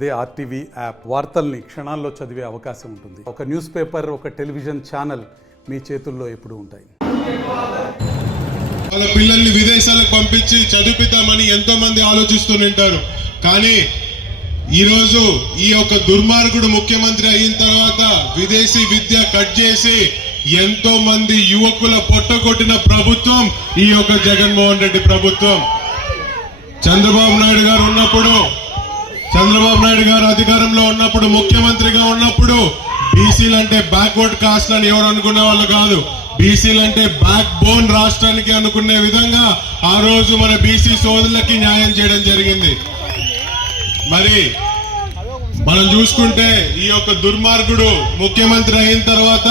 అదే RTV app వార్తల్ని క్షణాల్లో చదివే అవకాశం ఉంటుంది. ఒక న్యూస్ పేపర్, ఒక టెలివిజన్ ఛానల్ మీ చేతుల్లో ఎప్పుడూ ఉంటాయి. వాళ్ళ పిల్లల్ని విదేశాలకు పంపించి చదివిద్దామని ఎంతో మంది ఆలోచిస్తుంటారు. కానీ ఈరోజు ఈ యొక్క దుర్మార్గుడు ముఖ్యమంత్రి అయిన తర్వాత విదేశీ విద్య కట్ చేసి ఎంతో మంది యువకుల పొట్టగొట్టిన ప్రభుత్వం ఈ యొక్క జగన్మోహన్ రెడ్డి ప్రభుత్వం. చంద్రబాబు నాయుడు గారు అధికారంలో ఉన్నప్పుడు, ముఖ్యమంత్రిగా ఉన్నప్పుడు బీసీలు అంటే బ్యాక్వర్డ్ కాస్ట్ అని ఎవరు అనుకునే వాళ్ళు కాదు. బీసీలు అంటే బ్యాక్ బోన్ రాష్ట్రానికి అనుకునే విధంగా ఆ రోజు మన బీసీ సోదరులకి న్యాయం చేయడం జరిగింది. మరి మనం చూసుకుంటే ఈ యొక్క దుర్మార్గుడు ముఖ్యమంత్రి అయిన తర్వాత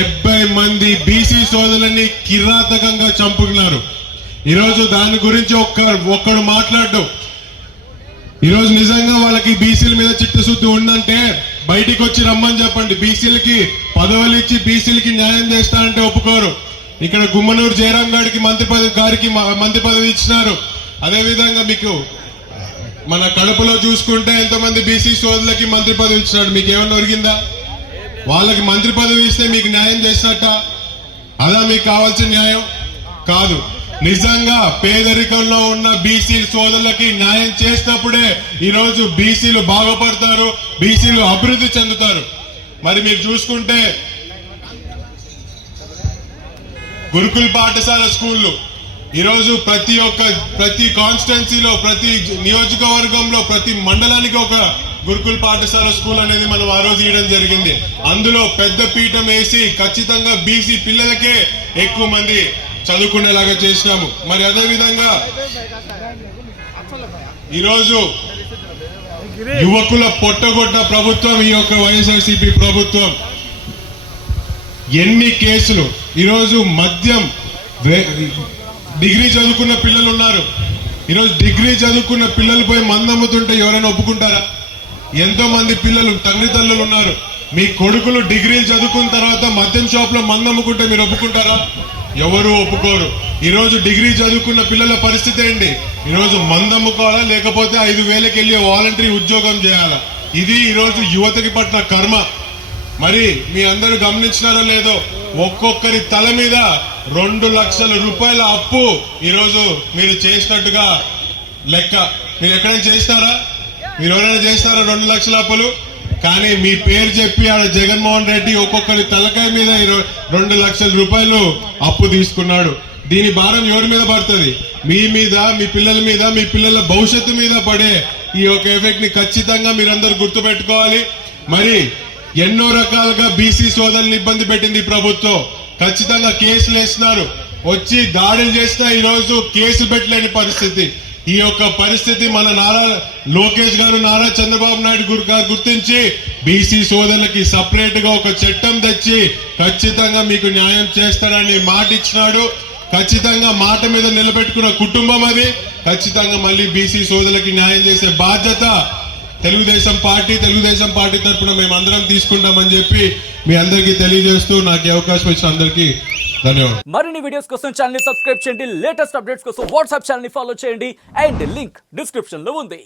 70 మంది బీసీ సోదరులని కిరాతకంగా చంపుకున్నారు. ఈరోజు దాని గురించి ఒక్కడు మాట్లాడడం. ఈరోజు నిజంగా వాళ్ళకి బీసీల మీద చిత్తశుద్ధి ఉందంటే బయటికి వచ్చి రమ్మని చెప్పండి. బీసీలకి పదవులు ఇచ్చి బీసీలకి న్యాయం చేస్తా అంటే ఒప్పుకోరు. ఇక్కడ గుమ్మనూరు జయరాం గారికి మంత్రి పదవి ఇచ్చినారు. అదేవిధంగా మీకు మన కడపలో చూసుకుంటే ఎంతమంది బీసీ సోదరులకి మంత్రి పదవి ఇచ్చినాడు. మీకు ఏమన్నా ఒరిగిందా? వాళ్ళకి మంత్రి పదవి ఇస్తే మీకు న్యాయం చేసినట్ట? అదా మీకు కావాల్సిన న్యాయం? కాదు. నిజంగా పేదరికంలో ఉన్న బీసీ సోదరులకి న్యాయం చేసినప్పుడే ఈరోజు బీసీలు బాగుపడతారు, బీసీలు అభివృద్ధి చెందుతారు. మరి మీరు చూసుకుంటే గురుకుల పాఠశాల స్కూళ్లు ఈరోజు ప్రతి కాన్స్టిట్యున్సీలో, ప్రతి నియోజకవర్గంలో, ప్రతి మండలానికి ఒక గురుకుల పాఠశాల స్కూల్ అనేది మనం ఆ రోజు ఇవ్వడం జరిగింది. అందులో పెద్ద పీఠం వేసి ఖచ్చితంగా బీసీ పిల్లలకే ఎక్కువ మంది చదువుకునేలాగా చేసినాము. మరి అదేవిధంగా ఈరోజు యువకుల పొట్టగొట్ట ప్రభుత్వం ఈ యొక్క వైఎస్ఆర్సీపీ ప్రభుత్వం. ఎన్ని కేసులు ఈరోజు మద్యం, డిగ్రీ చదువుకున్న పిల్లలు ఉన్నారు. ఈరోజు డిగ్రీ చదువుకున్న పిల్లలు పోయి మందమ్ముతుంటే ఎవరైనా ఒప్పుకుంటారా? ఎంతో మంది పిల్లలు తండ్రి తల్లులు ఉన్నారు. మీ కొడుకులు డిగ్రీలు చదువుకున్న తర్వాత మద్యం షాప్ లో మందమ్ముకుంటే మీరు ఒప్పుకుంటారా? ఎవరు ఒప్పుకోరు. ఈరోజు డిగ్రీ చదువుకున్న పిల్లల పరిస్థితి ఏంటి? ఈరోజు మందమ్ముకోవాలా, లేకపోతే 5,000కి వెళ్ళి వాలంటరీ ఉద్యోగం చేయాలా? ఇది ఈరోజు యువతకి పట్ల కర్మ. మరి మీ అందరూ గమనించినారో లేదో, ఒక్కొక్కరి తల మీద 2 లక్షల రూపాయల అప్పు ఈరోజు మీరు చేసినట్టుగా లెక్క. మీరు ఎక్కడైనా చేస్తారా? మీరు ఎవరైనా చేస్తారా 2 లక్షల అప్పులు? కానీ మీ పేరు చెప్పి ఆడ జగన్మోహన్ రెడ్డి ఒక్కొక్కరి తలకాయ మీద 2 లక్షల రూపాయలు అప్పు తీసుకున్నాడు. దీని భారం ఎవరి మీద పడుతుంది? మీ మీద, మీ పిల్లల మీద, మీ పిల్లల భవిష్యత్తు మీద పడే ఈ యొక్క ఎఫెక్ట్ ని ఖచ్చితంగా మీరందరూ గుర్తుపెట్టుకోవాలి. మరి ఎన్నో రకాలుగా బీసీ సోదరులను ఇబ్బంది పెట్టింది ప్రభుత్వం. ఖచ్చితంగా కేసులు వేస్తున్నారు. వచ్చి దాడులు చేసినా ఈరోజు కేసు పెట్టలేని పరిస్థితి. ఈ యొక్క పరిస్థితి మన నారా లోకేష్ గారు, నారా చంద్రబాబు నాయుడు గారు గుర్తించి బీసీ సోదరులకి సపరేట్ గా ఒక చట్టం తెచ్చి ఖచ్చితంగా మీకు న్యాయం చేస్తారని మాట ఇచ్చినాడు. ఖచ్చితంగా మాట మీద నిలబెట్టుకున్న కుటుంబం అది. ఖచ్చితంగా మళ్ళీ బీసీ సోదరులకి న్యాయం చేసే బాధ్యత తెలుగుదేశం పార్టీ తరఫున మేమందరం తీసుకుంటామని చెప్పి మీ అందరికీ తెలియజేస్తూ నాకు అవకాశం ఇచ్చిన అందరికీ ధన్యవాదాలు. మరిన్ని వీడియోస్ కోసం ఛానల్ ని సబ్స్క్రైబ్ చేయండి. లేటెస్ట్ అప్డేట్స్ కోసం వాట్సాప్ ఛానల్ ని ఫాలో చేయండి. అండ్ లింక్ డిస్క్రిప్షన్ లో ఉంది.